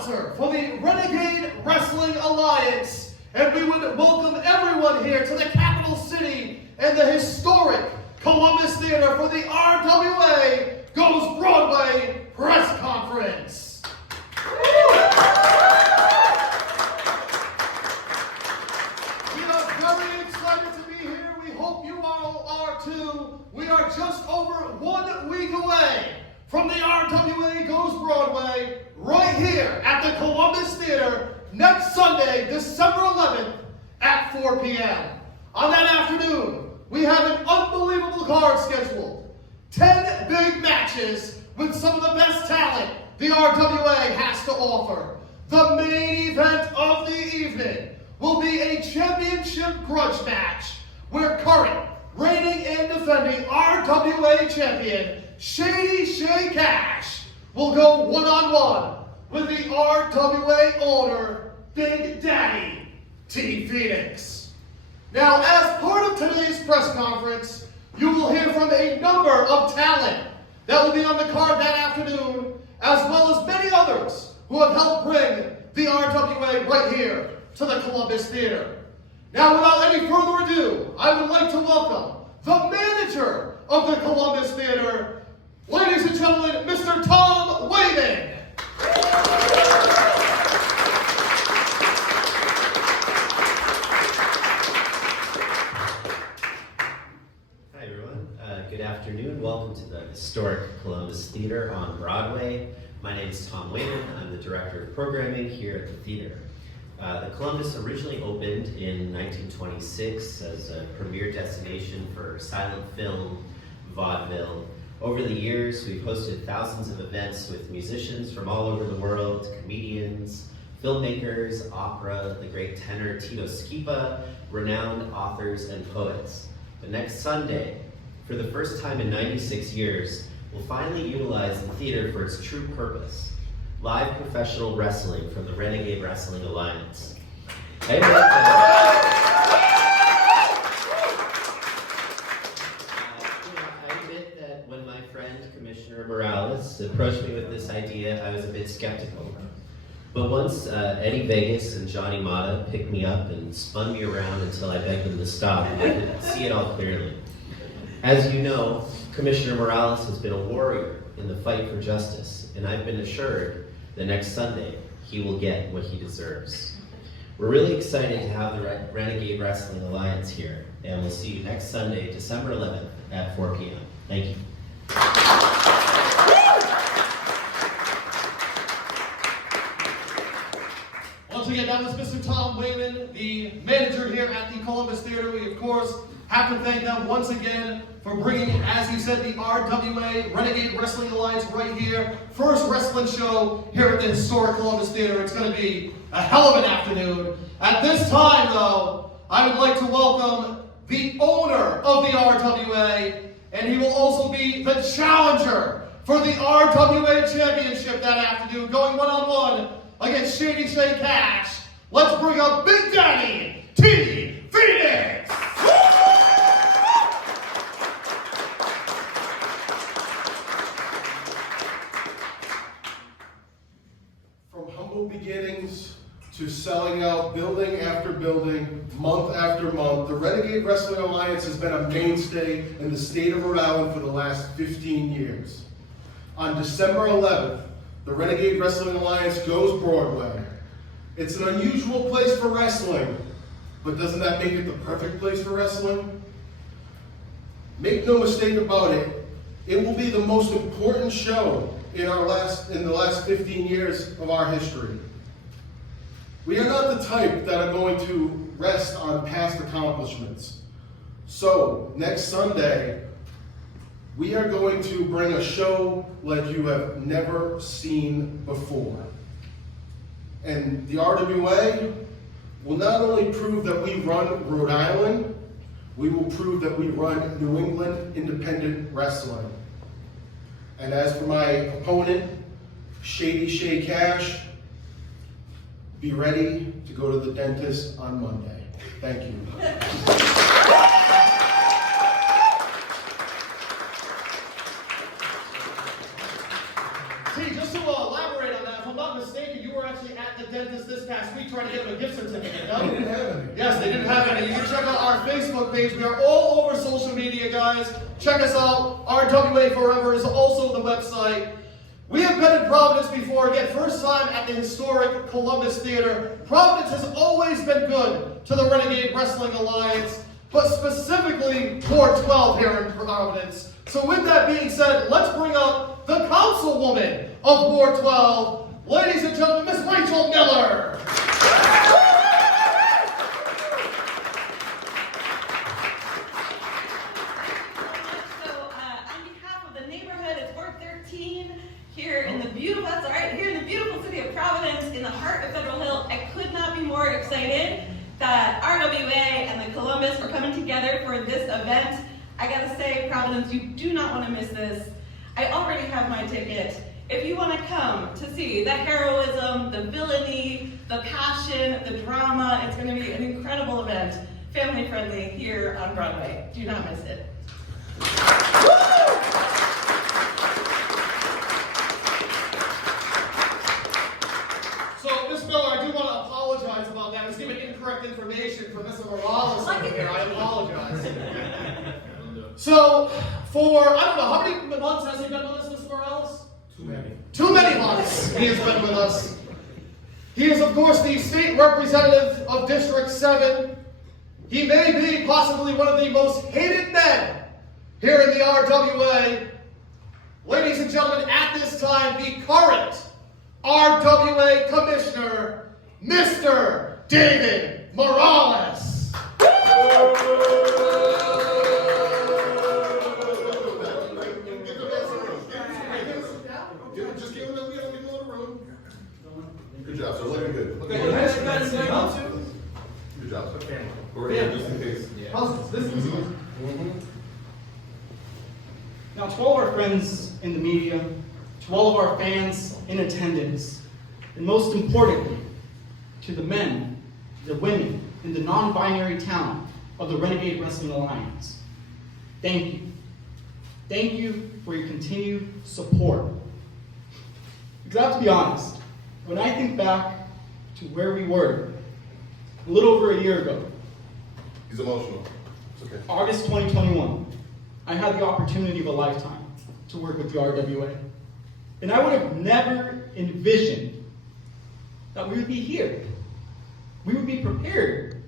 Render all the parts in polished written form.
sponsor for the Renegade Wrestling Alliance, and we would welcome everyone here to the capital city and the historic Columbus Theater for the RWA Goes Broadway press conference. We are very excited to be here. We hope you all are too. We are just over 1 week away from the RWA Goes Broadway right here at the Columbus Theater next Sunday, December 11th at 4 p.m. On that afternoon, we have an unbelievable card scheduled. 10 big matches with some of the best talent the RWA has to offer. The main event of the evening will be a championship grudge match where current, reigning and defending RWA champion Shady Shay Cash will go one-on-one with the RWA owner, Big Daddy T. Phoenix. Now, as part of today's press conference, you will hear from a number of talent that will be on the card that afternoon, as well as many others who have helped bring the RWA right here to the Columbus Theater. Now, without any further ado, I would like to welcome the manager of the Columbus Theater, ladies and gentlemen, Mr. Tom Wayman. Hi everyone, good afternoon. Welcome to the historic Columbus Theater on Broadway. My name is Tom Wayman. I'm the Director of Programming here at the theater. The Columbus originally opened in 1926 as a premier destination for silent film, vaudeville. Over the years, we've hosted thousands of events with musicians from all over the world, comedians, filmmakers, opera, the great tenor Tito Schipa, renowned authors and poets. But next Sunday, for the first time in 96 years, we'll finally utilize the theater for its true purpose: live professional wrestling from the Renegade Wrestling Alliance. Commissioner Morales approached me with this idea, I was a bit skeptical. But once Eddie Vegas and Johnny Mata picked me up and spun me around until I begged them to stop, I could see it all clearly. As you know, Commissioner Morales has been a warrior in the fight for justice, and I've been assured that next Sunday he will get what he deserves. We're really excited to have the Renegade Wrestling Alliance here, and we'll see you next Sunday, December 11th at 4 p.m. Thank you. Once again, that was Mr. Tom Wayman, the manager here at the Columbus Theater. We, of course, have to thank them once again for bringing, as he said, the RWA Renegade Wrestling Alliance right here. First wrestling show here at the historic Columbus Theater. It's going to be a hell of an afternoon. At this time, though, I would like to welcome the owner of the RWA, and he will also be the challenger for the RWA Championship that afternoon, going one-on-one against Shady Shay Cash. Let's bring up Big Daddy T. Phoenix! From humble beginnings to selling out building after building, month after month, the Renegade Wrestling Alliance has been a mainstay in the state of Rhode Island for the last 15 years. On December 11th, the Renegade Wrestling Alliance goes Broadway. It's an unusual place for wrestling, but doesn't that make it the perfect place for wrestling? Make no mistake about it, it will be the most important show in the last 15 years of our history. We are not the type that are going to rest on past accomplishments. So, next Sunday, we are going to bring a show like you have never seen before. And the RWA will not only prove that we run Rhode Island, we will prove that we run New England independent wrestling. And as for my opponent, Shady Shay Cash, be ready to go to the dentist on Monday. Thank you. See, just to elaborate on that, from not mistaken, you were actually at the dentist this past week trying to get him a gift certificate, no? They didn't have any. Yes, they didn't have any. You can check out our Facebook page. We are all over social media, guys. Check us out. RWA Forever is also the website. We have been in Providence before. Again, first time at the historic Columbus Theater. Providence has always been good to the Renegade Wrestling Alliance, but specifically Ward 12 here in Providence. So with that being said, let's bring up the councilwoman of Ward 12, ladies and gentlemen, Miss Rachel Miller. Here in the beautiful, that's all right, here in the beautiful city of Providence, in the heart of Federal Hill. I could not be more excited that RWA and the Columbus are coming together for this event. I gotta say, Providence, you do not want to miss this. I already have my ticket. If you want to come to see the heroism, the villainy, the passion, the drama, it's going to be an incredible event, family friendly here on Broadway. Do not miss it. I do want to apologize about that. I was given incorrect information from Mr. Morales over here. I apologize. So, for, I don't know, how many months has he been with us, Mr. Morales? Too many. Too many months he has been with us. He is, of course, the state representative of District 7. He may be possibly one of the most hated men here in the RWA. Ladies and gentlemen, at this time, the current RWA Commissioner, Mr. David Morales. Just give him a little room. Good job, sir. Looking good. Okay, Good job, sir. We're here just in case. how's this? Now, to all of our friends in the media, to all of our fans in attendance, and most importantly, to the men, the women, and the non-binary talent of the Renegade Wrestling Alliance, thank you. Thank you for your continued support. Because I have to be honest, when I think back to where we were a little over a year ago, He's emotional. It's okay. August 2021, I had the opportunity of a lifetime to work with the RWA. And I would have never envisioned that we would be here. We would be prepared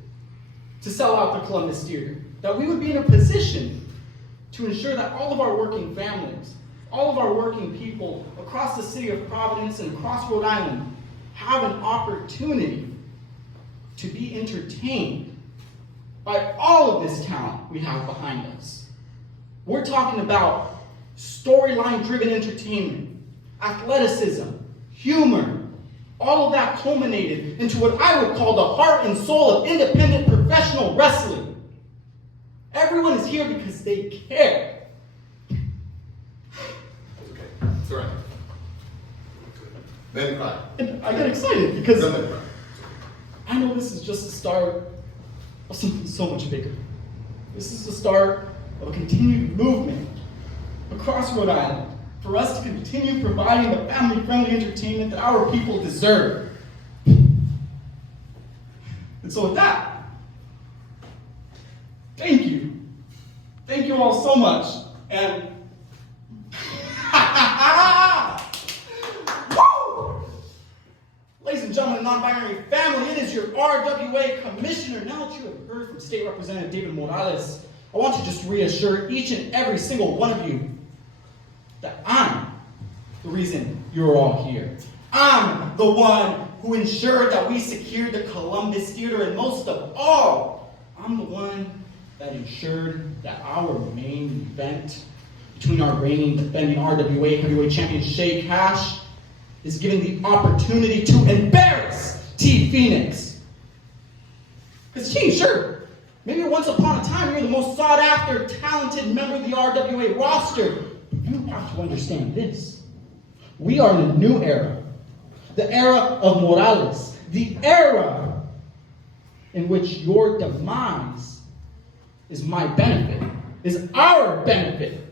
to sell out the Columbus Theater. That we would be in a position to ensure that all of our working families, all of our working people across the city of Providence and across Rhode Island have an opportunity to be entertained by all of this talent we have behind us. We're talking about storyline-driven entertainment, athleticism, humor, all of that culminated into what I would call the heart and soul of independent professional wrestling. Everyone is here because they care. It's okay. It's all right. Then cry. And I get excited because Then cry. I know this is just the start of something so much bigger. This is the start of a continued movement across Rhode Island for us to continue providing the family-friendly entertainment that our people deserve. And so with that, thank you. Thank you all so much. And woo! Ladies and gentlemen, non-binary family, it is your RWA Commissioner. Now that you have heard from State Representative David Morales, I want to just reassure each and every single one of you that I'm the reason you're all here. I'm the one who ensured that we secured the Columbus Theater, and most of all, I'm the one that ensured that our main event between our reigning defending RWA Heavyweight Champion Shay Cash is given the opportunity to embarrass T Phoenix. Because T, sure, maybe once upon a time you're the most sought after, talented member of the RWA roster. You have to understand this. We are in a new era. The era of Morales. The era in which your demise is my benefit, is our benefit.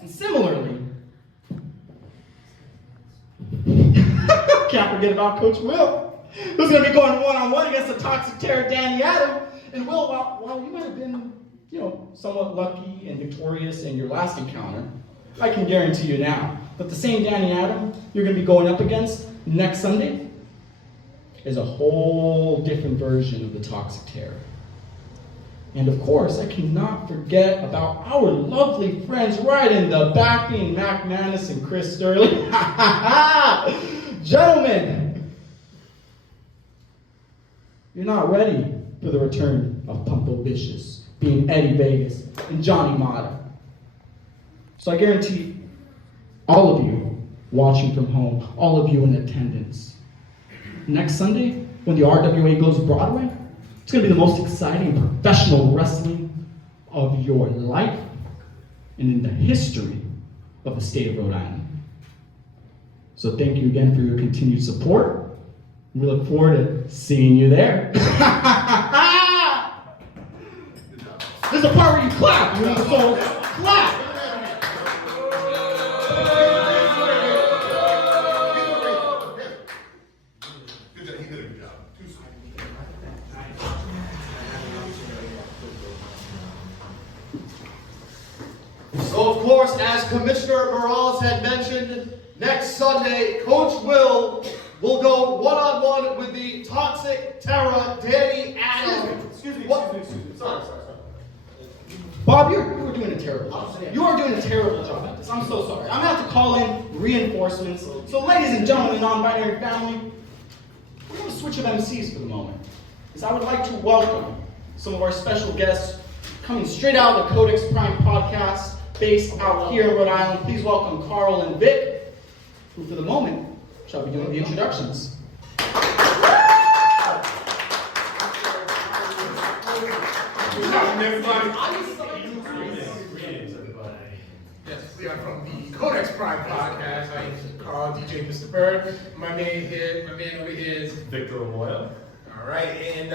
And similarly, Can't forget about Coach Will, who's going to be going one-on-one against the toxic terror Danny Adam. And Will, while you might have been, somewhat lucky and victorious in your last encounter, I can guarantee you now that the same Danny Adam you're going to be going up against next Sunday is a whole different version of the toxic terror. And of course, I cannot forget about our lovely friends right in the back, being Mac Manus and Chris Sterling. Gentlemen, you're not ready for the return of Pumpo Vicious, being Eddie Vegas and Johnny Mata. So I guarantee all of you watching from home, all of you in attendance, next Sunday, when the RWA goes Broadway, it's going to be the most exciting professional wrestling of your life and in the history of the state of Rhode Island. So thank you again for your continued support. We look forward to seeing you there. There's a part where you clap. So clap. So, of course, as Commissioner Morales had mentioned, next Sunday, Coach Will go one-on-one with the toxic terror Danny Adam. Excuse me. Sorry. Bob, you are doing a terrible job. You are doing a terrible job at this. I'm so sorry. I'm going to have to call in reinforcements. So, ladies and gentlemen, non-binary family, we're going to switch of MCs for the moment, because I would like to welcome some of our special guests coming straight out of the Codex Prime podcast, based out here in Rhode Island. Please welcome Carl and Vic, who for the moment shall be doing the introductions. Yes, we are from the Codex Prime podcast. I am Carl, DJ Mr. Byrd. My man over here is Victor Omoayo. all right, and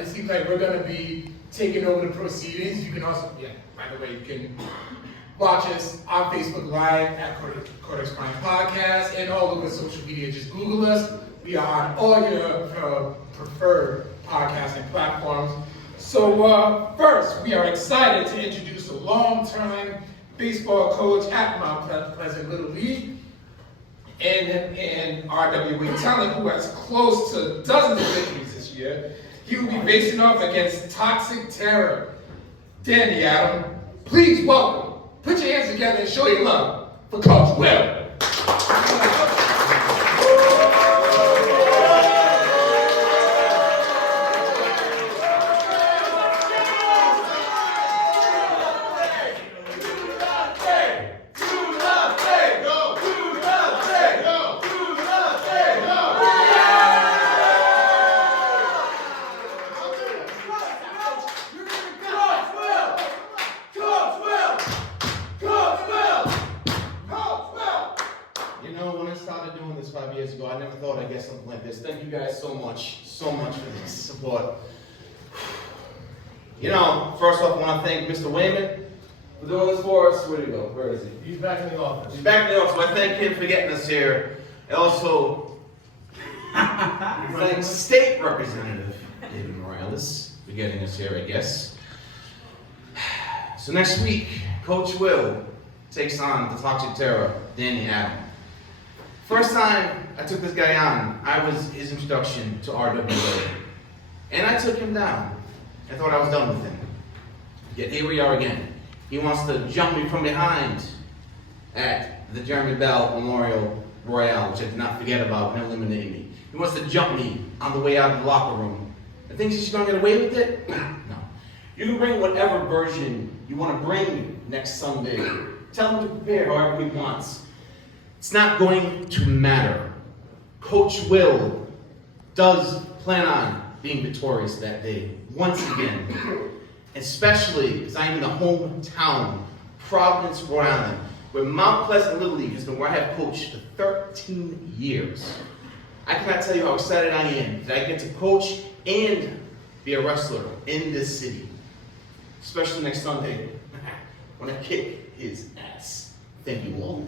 it seems like we're gonna be taking over the proceedings. You can also, by the way, you can watch us on Facebook Live at Codex Prime Podcast and all over social media. Just Google us. We are on all your preferred podcasting platforms. So first, we are excited to introduce a long-time baseball coach at Mount Pleasant Little League and RWA talent who has close to dozens of victories this year. He will be facing off against toxic terror Danny Adam. Please welcome. Put your hands together and show your love for Coach Will. Thank you guys so much for this support. First off, I want to thank Mr. Wayman for doing this for us. Where'd he go? Where is he? He's back in the office. He's back in the office. I thank him for getting us here. And also, thank State Representative David Morales for getting us here, I guess. So next week, Coach Will takes on the toxic terror, Danny Adam. First time I took this guy on, I was his introduction to RWA. And I took him down. I thought I was done with him. Yet here we are again. He wants to jump me from behind at the Jeremy Bell Memorial Royale, which I did not forget about and eliminated me. He wants to jump me on the way out of the locker room. And thinks he's gonna get away with it? No. You can bring whatever version you want to bring next Sunday. Tell him to prepare however he wants. It's not going to matter. Coach Will does plan on being victorious that day, once again. Especially as I am in the hometown, Providence, Rhode Island, where Mount Pleasant Little League has been where I have coached for 13 years. I cannot tell you how excited I am that I get to coach and be a wrestler in this city. Especially next Sunday, when I kick his ass. Thank you all.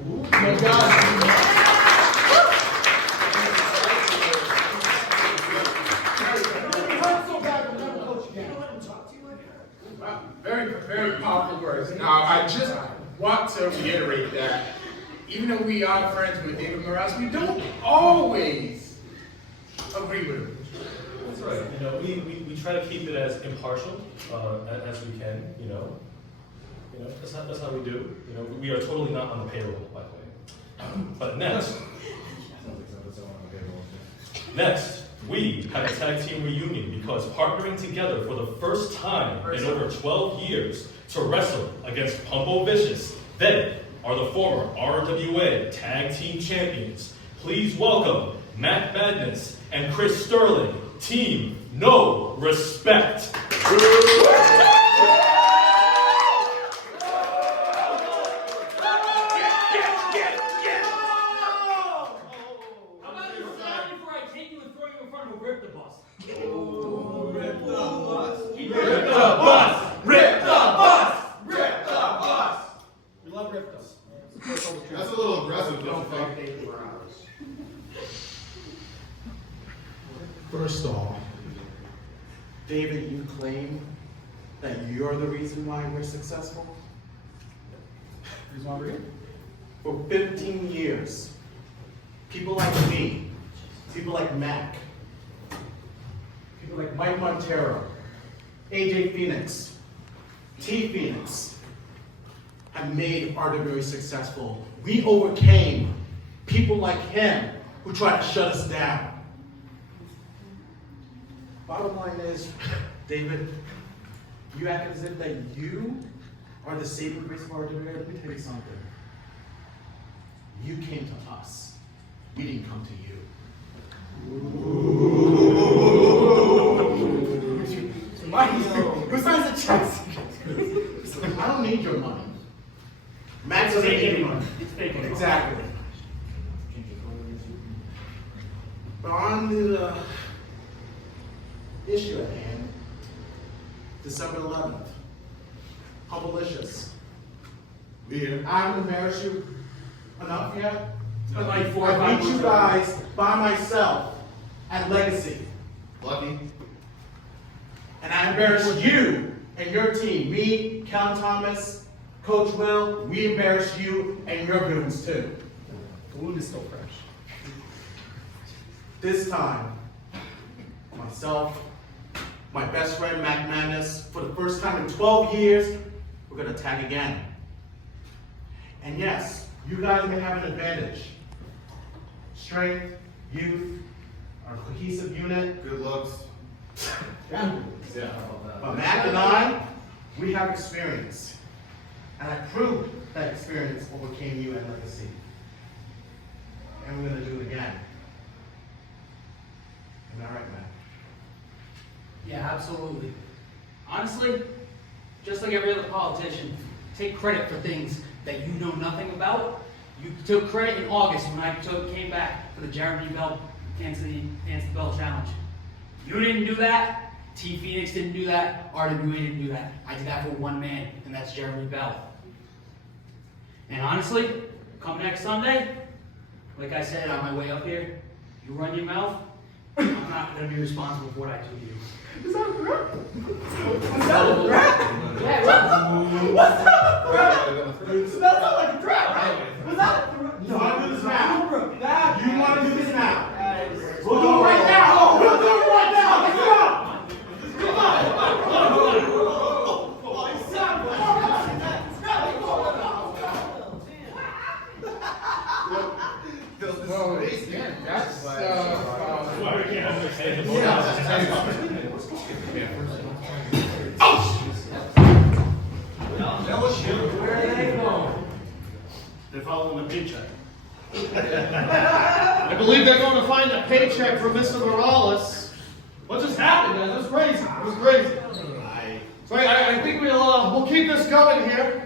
to reiterate that even though we are friends with David Morales, we don't always agree with him. That's right. You know, we try to keep it as impartial as we can. You know, that's how we do. You know, we are totally not on the payroll, by the way. But next, we have a tag team reunion because partnering together for the first time in over 12 years to wrestle against Pumpo Vicious, they are the former RWA Tag Team Champions. Please welcome Mac Madness and Chris Sterling, Team No Respect. That's a little aggressive, don't think. First off, David, you claim that you're the reason why we're successful? Reason why we're here? For 15 years, people like me, people like Mac, people like Mike Montero, AJ Phoenix, T Phoenix, have made RWA successful. We overcame people like him who tried to shut us down. Bottom line is, David, you act as if that you are the saving grace of RWA. Let me tell you something. You came to us. We didn't come to you. Who signs the checks? I don't need your money. Max doesn't need your money. Exactly. But on to the issue at hand, December 11th, Humblicious. Yeah. I haven't embarrassed you enough yet. It's been like 4 or 5 I beat you months. guys by myself at Legacy. Lucky. And I embarrassed you and your team. Me, Cal Thomas, Coach Will, we embarrassed you and your goons too. The wound is still fresh. This time, myself, my best friend Mac Madness, for the first time in 12 years, we're gonna tag again. And yes, you guys may have an advantage. Strength, youth, our cohesive unit. Good looks. But Mac and I, we have experience. And I proved that experience overcame you at Legacy. And we're gonna do it again. Am I right, Mac? Yeah, absolutely. Honestly, just like every other politician, take credit for things that you know nothing about. You took credit in August when I came back for the Jeremy Bell Answer the Bell Challenge. You didn't do that. T Phoenix didn't do that. RWA didn't do that. I did that for one man, and that's Jeremy Bell. And honestly, come next Sunday, like I said on my way up here, you run your mouth, I'm not going to be responsible for what I do to you. Is that a threat? Is that a threat? Yeah, What's that a threat? That sounds like a threat, right? Was that a threat? You want to do this now? You want to do this now? We'll do it right now! We'll do it right now! Let's go! Come on! Well, yeah, that's why we can't understand the Where are they going? They're following the paycheck. I believe they're going to find a paycheck for Mr. Morales. What just happened, guys? It was crazy. It was crazy. So I think we'll keep this going here.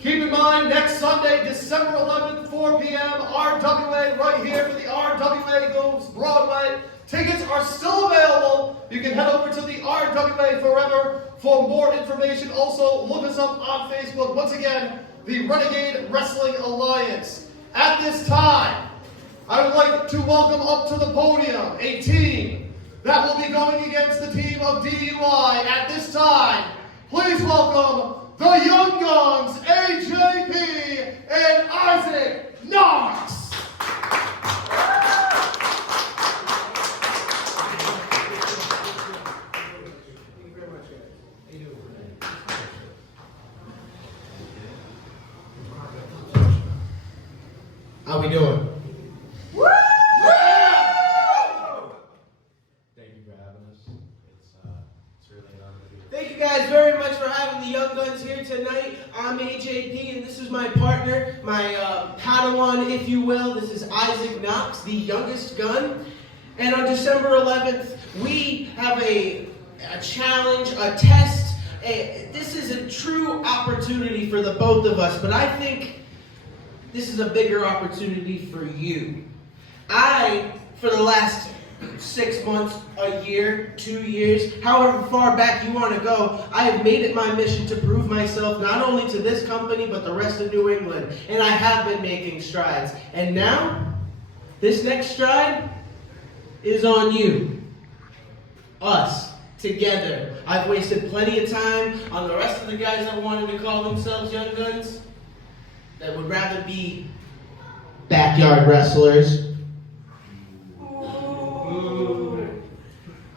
Keep in mind, next Sunday, December 11th, 4 p.m., RWA right here for the RWA Goes Broadway. Tickets are still available. You can head over to the RWA Forever for more information. Also, look us up on Facebook. Once again, the Renegade Wrestling Alliance. At this time, I would like to welcome up to the podium a team that will be going against the team of DUI. At this time, please welcome the Young Guns, AJP and Isaac Knox. How we doing? Thank you for having us. It's really an honor to be here. Thank you guys very much for having the Young Guns here tonight. I'm AJP, and this is my partner, my Padawan, if you will. This is Isaac Knox, the youngest gun. And on December 11th, we have a challenge, a test. This is a true opportunity for the both of us, but I think this is a bigger opportunity for you. For the last 6 months, a year, 2 years, however far back you want to go, I have made it my mission to prove myself not only to this company, but the rest of New England. And I have been making strides. And now, this next stride is on you. Us. Together. I've wasted plenty of time on the rest of the guys that wanted to call themselves Young Guns, that would rather be backyard wrestlers.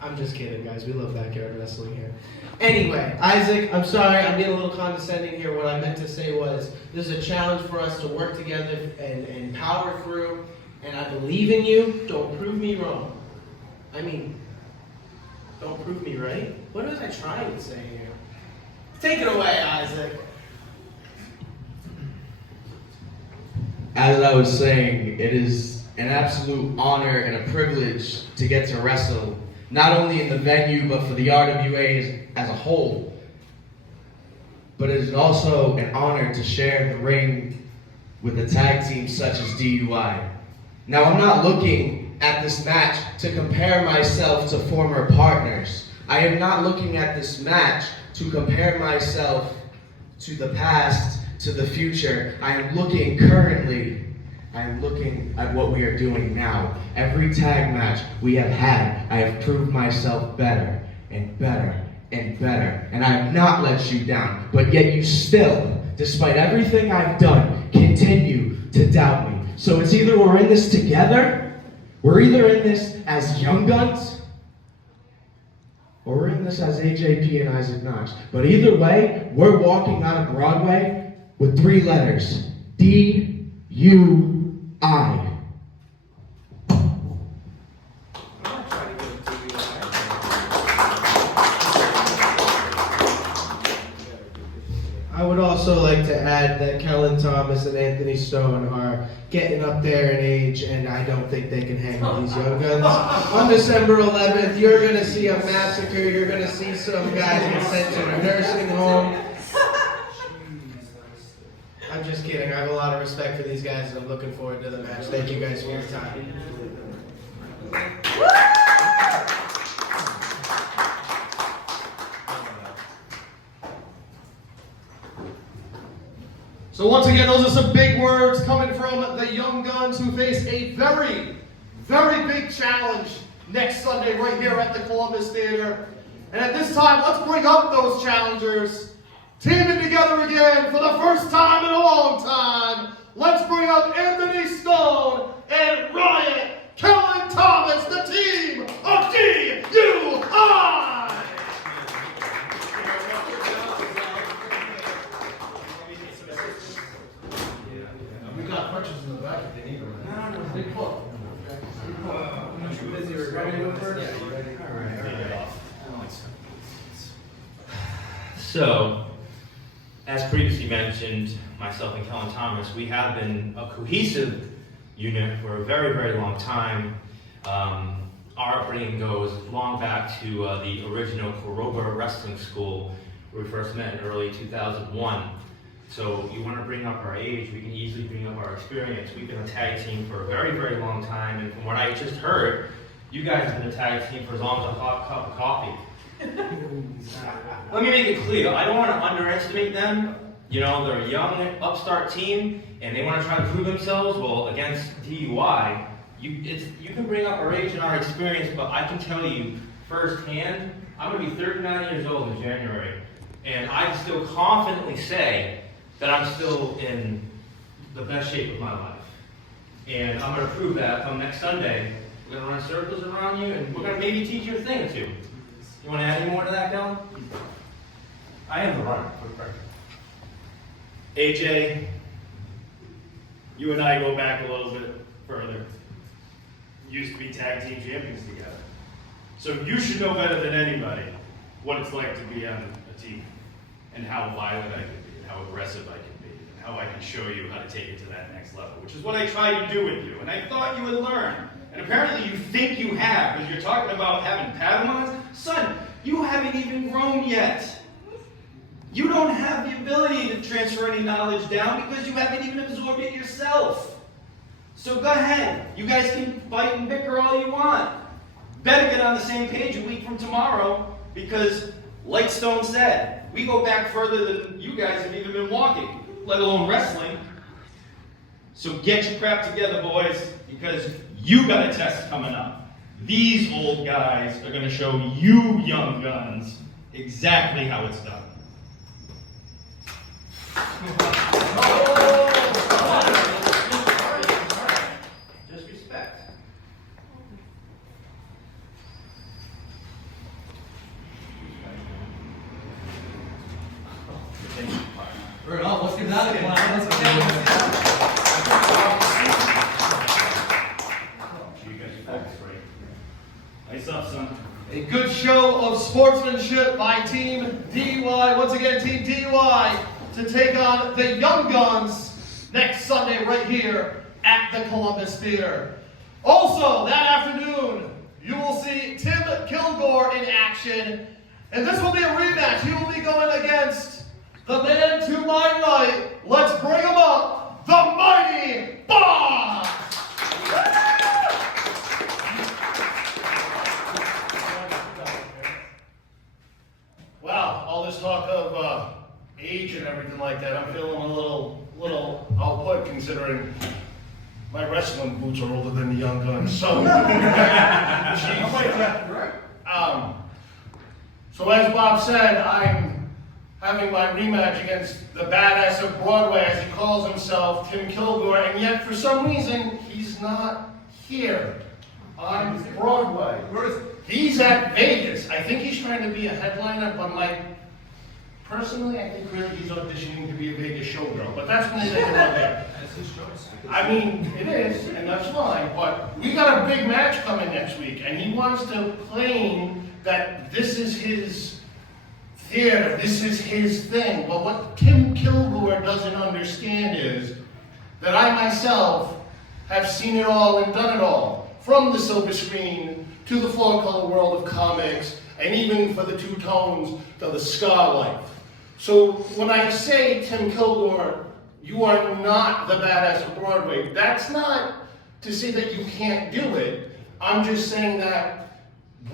I'm just kidding, guys. We love backyard wrestling here. Anyway, Isaac, I'm sorry. I'm being a little condescending here. What I meant to say was, this is a challenge for us to work together and power through. And I believe in you. Don't prove me wrong. I mean, don't prove me right. What was I trying to say here? Take it away, Isaac. As I was saying, it is an absolute honor and a privilege to get to wrestle, not only in the venue, but for the RWA as a whole. But it is also an honor to share the ring with a tag team such as DUI. Now, I'm not looking at this match to compare myself to former partners. I am not looking at this match to compare myself to the past, to the future. I am looking at what we are doing now. Every tag match we have had, I have proved myself better and better and better. And I have not let you down. But yet you still, despite everything I've done, continue to doubt me. So it's either we're in this together, we're either in this as Young Guns, or we're in this as AJP and Isaac Knox. But either way, we're walking out of Broadway with 3 letters. D-U-I. I would also like to add that Kellen Thomas and Anthony Stone are getting up there in age, and I don't think they can hang with these Young Guns. On December 11th, you're going to see a massacre. You're going to see some guys get sent to a nursing home. I'm just kidding. I have a lot of respect for these guys, and I'm looking forward to the match. Thank you guys for your time. So once again, those are some big words coming from the Young Guns, who face a very, very big challenge next Sunday right here at the Columbus Theater. And at this time, let's bring up those challengers, teaming together again for the first time in a long time. Let's bring up Anthony Stone and Ryan Kellen Thomas, the team of DUI! We got punches in the back if they need them. No, they pull. Too busy recording with first? So, as previously mentioned, myself and Kellen Thomas, we have been a cohesive unit for a very, very long time. Our upbringing goes long back to the original Coroba Wrestling School, where we first met in early 2001. So you want to bring up our age, we can easily bring up our experience. We've been a tag team for a very, very long time, and from what I just heard, you guys have been a tag team for as long as a hot cup of coffee. Let me make it clear, I don't want to underestimate them. You know, they're a young, upstart team, and they want to try to prove themselves. Well, against DUI, you can bring up our age and our experience, but I can tell you firsthand, I'm going to be 39 years old in January, and I can still confidently say that I'm still in the best shape of my life. And I'm going to prove that come next Sunday. We're going to run circles around you, and we're going to maybe teach you a thing or two. You want to add any more to that, Kellen? I am the runner, for the record. AJ, you and I go back a little bit further. Used to be tag team champions together. So you should know better than anybody what it's like to be on a team and how violent I can be and how aggressive I can be and how I can show you how to take it to that next level, which is what I try to do with you. And I thought you would learn. And apparently you think you have, because you're talking about having Padawans. Son, you haven't even grown yet. You don't have the ability to transfer any knowledge down because you haven't even absorbed it yourself. So go ahead. You guys can fight and bicker all you want. Better get on the same page a week from tomorrow because, like Stone said, we go back further than you guys have even been walking, let alone wrestling. So get your crap together, boys, because you got a test coming up. These old guys are going to show you young guns exactly how it's done. Just respect. Byrd, let's get out of here. Let's get Nice up, son. A good show of sportsmanship by Team DY. Once again, Team DY to take on the Young Guns next Sunday right here at the Columbus Theater. Also, that afternoon, you will see Tim Kilgore in action. And this will be a rematch. He will be going against the man to my right. Let's bring him up, the Mighty Boss! Wow, all this talk of age and everything like that, I'm feeling a little output considering my wrestling boots are older than the Young Guns. So, so as Bob said, I'm having my rematch against the badass of Broadway, as he calls himself, Tim Kilgore, and yet for some reason, he's not here on Broadway. He's at Vegas. I think he's trying to be a headliner, but personally, I think really he's auditioning to be a Vegas showgirl, but that's neither here nor there. That's his choice. I mean, it is, and that's fine, but we got a big match coming next week, and he wants to claim that this is his theater, this is his thing. But what Tim Kilgore doesn't understand is that I myself have seen it all and done it all, from the silver screen to the four-color world of comics, and even for the two tones to the scar life. So when I say, Tim Kilgore, you are not the badass of Broadway, that's not to say that you can't do it. I'm just saying that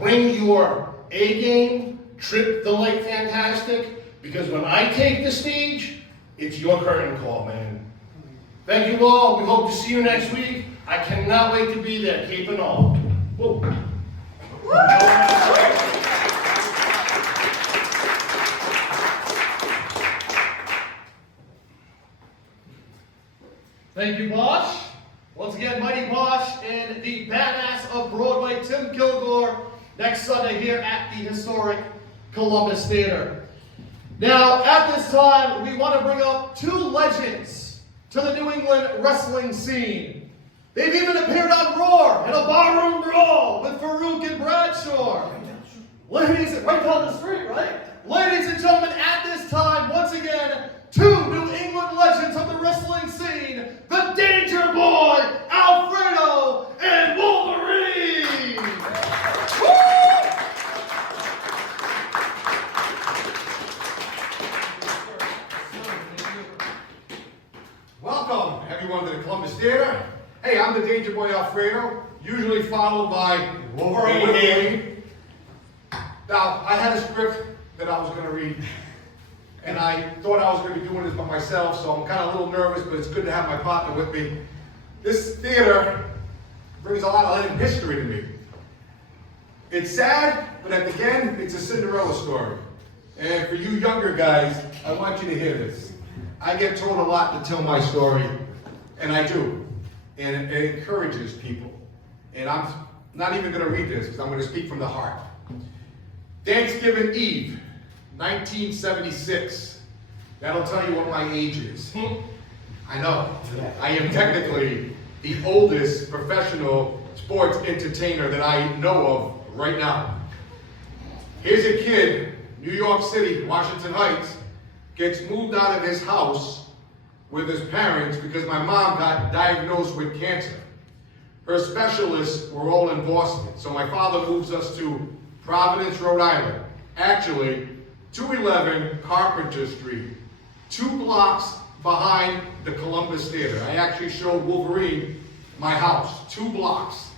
bring your A game, trip the light fantastic, because when I take the stage, it's your curtain call, man. Thank you all. We hope to see you next week. I cannot wait to be there, cape and all. Whoa. Thank you, Bosch. Once again, Mighty Bosch and the badass of Broadway, Tim Kilgore, next Sunday here at the historic Columbus Theater. Now, at this time, we want to bring up two legends to the New England wrestling scene. They've even appeared on Roar in a barroom brawl with Farouk and Bradshaw. Ladies, right down the street, right? Ladies and gentlemen, at this time, once again, two New England legends of the wrestling scene, the Danger Boy, Alfredo, and Wolverine! Welcome, everyone, to the Columbus Theater. Hey, I'm the Danger Boy Alfredo, usually followed by Wolverine. Now, I had a script that I was going to read, and I thought I was going to be doing this by myself, so I'm kind of a little nervous, but it's good to have my partner with me. This theater brings a lot of hidden history to me. It's sad, but at the end, it's a Cinderella story. And for you younger guys, I want you to hear this. I get told a lot to tell my story, and I do. And it encourages people. And I'm not even going to read this because I'm going to speak from the heart. Thanksgiving Eve, 1976. That'll tell you what my age is. I know. I am technically the oldest professional sports entertainer that I know of right now. Here's a kid, New York City, Washington Heights, gets moved out of his house with his parents because my mom got diagnosed with cancer. Her specialists were all in Boston, so my father moves us to Providence, Rhode Island. Actually, 211 Carpenter Street, 2 blocks behind the Columbus Theater. I actually showed Wolverine my house, 2 blocks.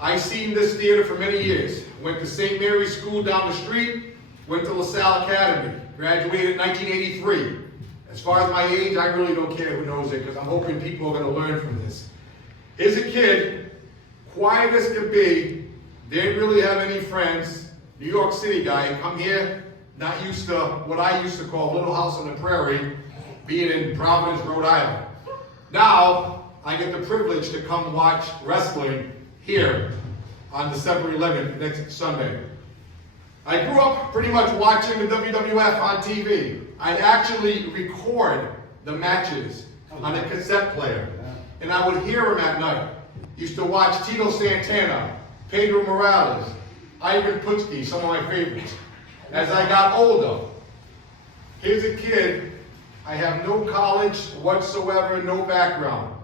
I seen this theater for many years. Went to St. Mary's School down the street, went to LaSalle Academy, graduated in 1983. As far as my age, I really don't care who knows it, because I'm hoping people are going to learn from this. Here's a kid, quiet as could be, didn't really have any friends, New York City guy, come here, not used to what I used to call Little House on the Prairie, being in Providence, Rhode Island. Now, I get the privilege to come watch wrestling here on December 11th, next Sunday. I grew up pretty much watching the WWF on TV. I'd actually record the matches on a cassette player, and I would hear them at night. Used to watch Tito Santana, Pedro Morales, Ivan Putski, some of my favorites. As I got older, here's a kid, I have no college whatsoever, no background.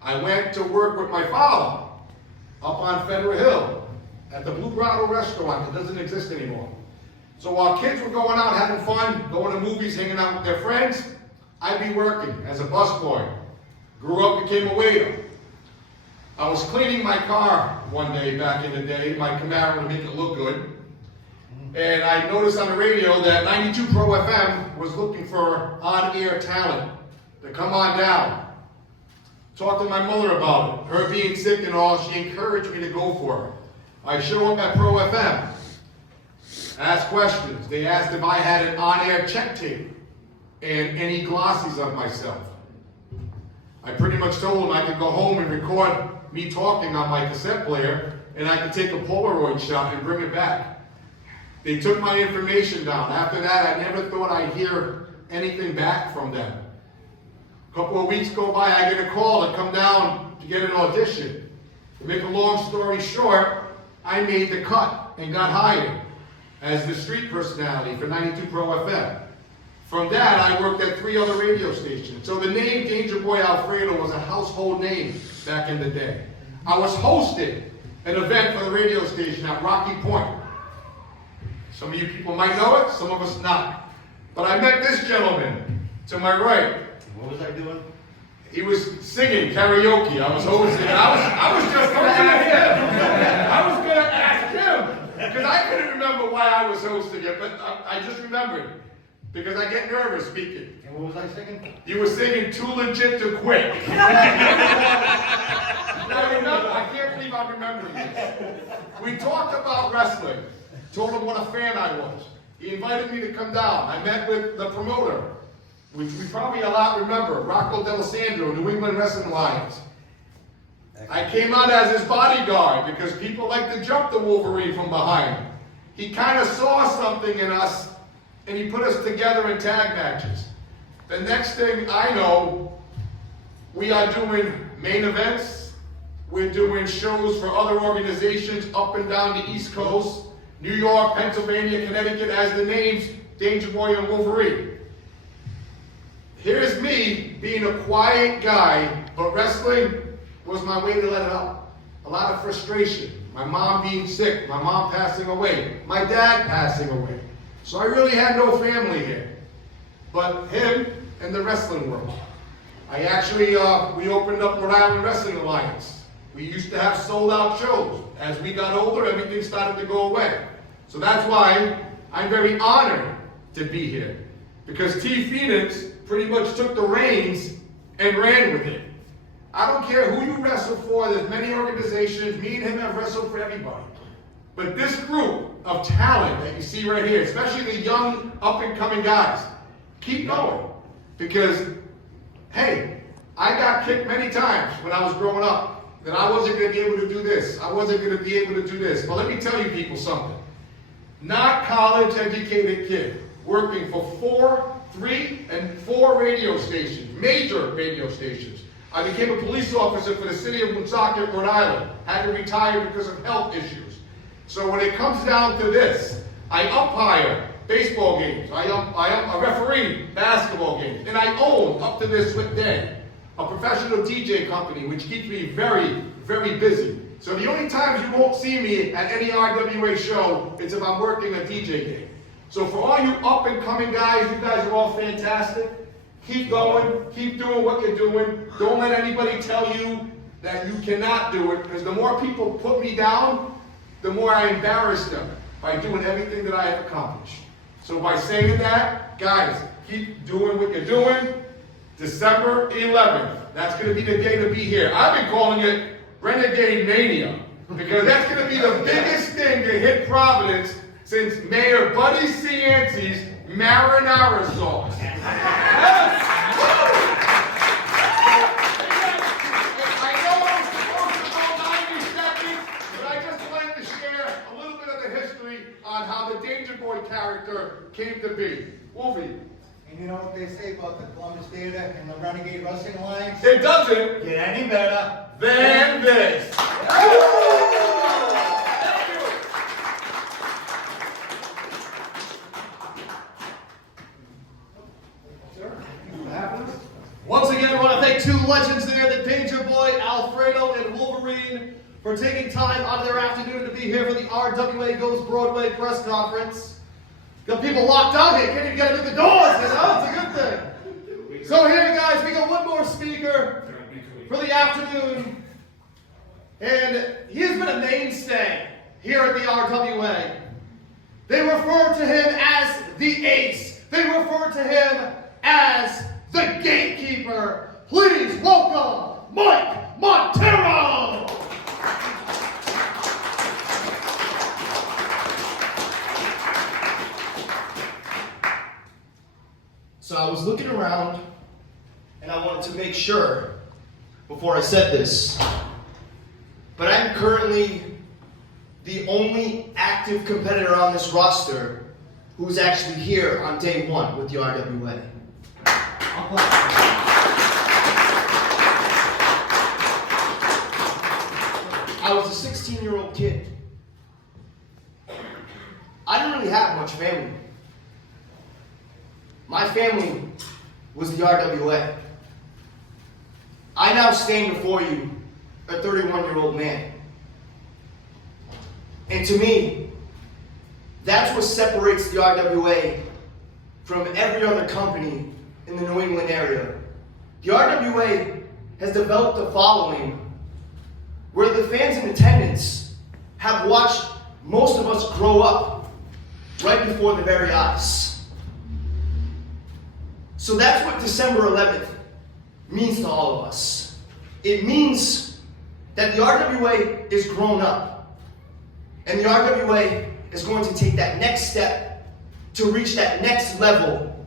I went to work with my father up on Federal Hill at the Blue Grotto restaurant that doesn't exist anymore. So while kids were going out having fun, going to movies, hanging out with their friends, I'd be working as a busboy. Grew up, became a waiter. I was cleaning my car one day back in the day, my Camaro to make it look good. And I noticed on the radio that 92 Pro FM was looking for on-air talent to come on down. Talked to my mother about it. Her being sick and all, she encouraged me to go for it. I show up at Pro FM, ask questions. They asked if I had an on-air check tape and any glossies of myself. I pretty much told them I could go home and record me talking on my cassette player, and I could take a Polaroid shot and bring it back. They took my information down. After that, I never thought I'd hear anything back from them. A couple of weeks go by, I get a call to come down to get an audition. To make a long story short, I made the cut and got hired as the street personality for 92 Pro FM. From that, I worked at 3 other radio stations. So the name Danger Boy Alfredo was a household name back in the day. I was hosting an event for the radio station at Rocky Point. Some of you people might know it, some of us not. But I met this gentleman to my right. What was I doing? He was singing karaoke. I was hosting. I was just going to ask him. I was going to ask him because I couldn't remember why I was hosting it, but I just remembered because I get nervous speaking. And what was I singing? You were singing "Too Legit to Quit." I can't believe I'm remembering this. We talked about wrestling. Told him what a fan I was. He invited me to come down. I met with the promoter, which we probably a lot remember, Rocco D'Alessandro, New England Wrestling Alliance. I came out as his bodyguard because people like to jump the Wolverine from behind. He kind of saw something in us, and he put us together in tag matches. The next thing I know, we are doing main events. We're doing shows for other organizations up and down the East Coast, New York, Pennsylvania, Connecticut, as the names Danger Boy and Wolverine. Here's me being a quiet guy, but wrestling was my way to let it out. A lot of frustration. My mom being sick, my mom passing away, my dad passing away. So I really had no family here, but him and the wrestling world. I actually, we opened up Rhode Island Wrestling Alliance. We used to have sold out shows. As we got older, everything started to go away. So that's why I'm very honored to be here. Because T. Phoenix pretty much took the reins and ran with it. I don't care who you wrestle for, there's many organizations, me and him have wrestled for everybody. But this group of talent that you see right here, especially the young up and coming guys, keep going. Because, hey, I got kicked many times when I was growing up that I wasn't going to be able to do this. I wasn't going to be able to do this. But let me tell you people something. Not college educated kid working for 3 and 4 radio stations, major radio stations. I became a police officer for the city of Woonsocket, Rhode Island. Had to retire because of health issues. So when it comes down to this, I umpire baseball games. I am a referee basketball games. And I own, up to this day, a professional DJ company, which keeps me very, very busy. So the only times you won't see me at any RWA show is if I'm working a DJ game. So for all you up and coming guys, you guys are all fantastic. Keep going, keep doing what you're doing. Don't let anybody tell you that you cannot do it, because the more people put me down, the more I embarrass them by doing everything that I have accomplished. So by saying that, guys, keep doing what you're doing. December 11th, that's going to be the day to be here. I've been calling it Renegade Mania, because that's going to be the biggest thing to hit Providence since Mayor Buddy Cianci's marinara sauce. I know it's about 90 seconds, but I just wanted to share a little bit of the history on how the Danger Boy character came to be. Wolfie. And you know what they say about the Columbus Theater and the Renegade Wrestling Alliance? It doesn't get any better than this. Once again, I want to thank 2 legends there, the Danger Boy, Alfredo, and Wolverine, for taking time out of their afternoon to be here for the RWA Goes Broadway press conference. Got people locked out here, can't even get into the doors, you know, it's a good thing. So here, guys, we got one more speaker for the afternoon, and he has been a mainstay here at the RWA. They refer to him as the Ace. They refer to him as the Gatekeeper. Please welcome Mike Montero! So I was looking around, and I wanted to make sure before I said this, but I'm currently the only active competitor on this roster who's actually here on day 1 with the RWA. I was a 16-year-old kid. I didn't really have much family. My family was the RWA. I now stand before you, a 31-year-old man. And to me, that's what separates the RWA from every other company in the New England area. The RWA has developed a following where the fans in attendance have watched most of us grow up right before their very eyes. So that's what December 11th means to all of us. It means that the RWA is grown up, and the RWA is going to take that next step to reach that next level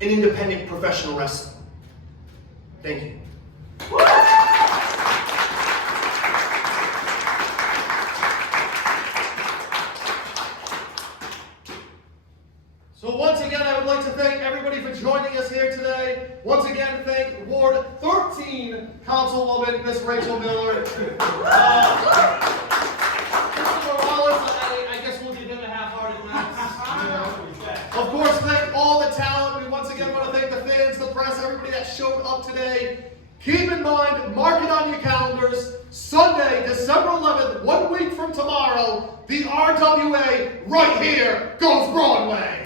in independent professional wrestling. Thank you. So once again, I would like to thank everybody for joining us here today. Once again, thank Ward 13 Councilwoman, Miss Rachel Miller. Mr. Morales, I guess we'll give him a half-hearted thanks. Of course, thank all the talent. We once again want to thank the fans, the press, everybody that showed up today. Keep in mind, mark it on your calendars, Sunday, December 11th, 1 week from tomorrow, the RWA right here goes Broadway.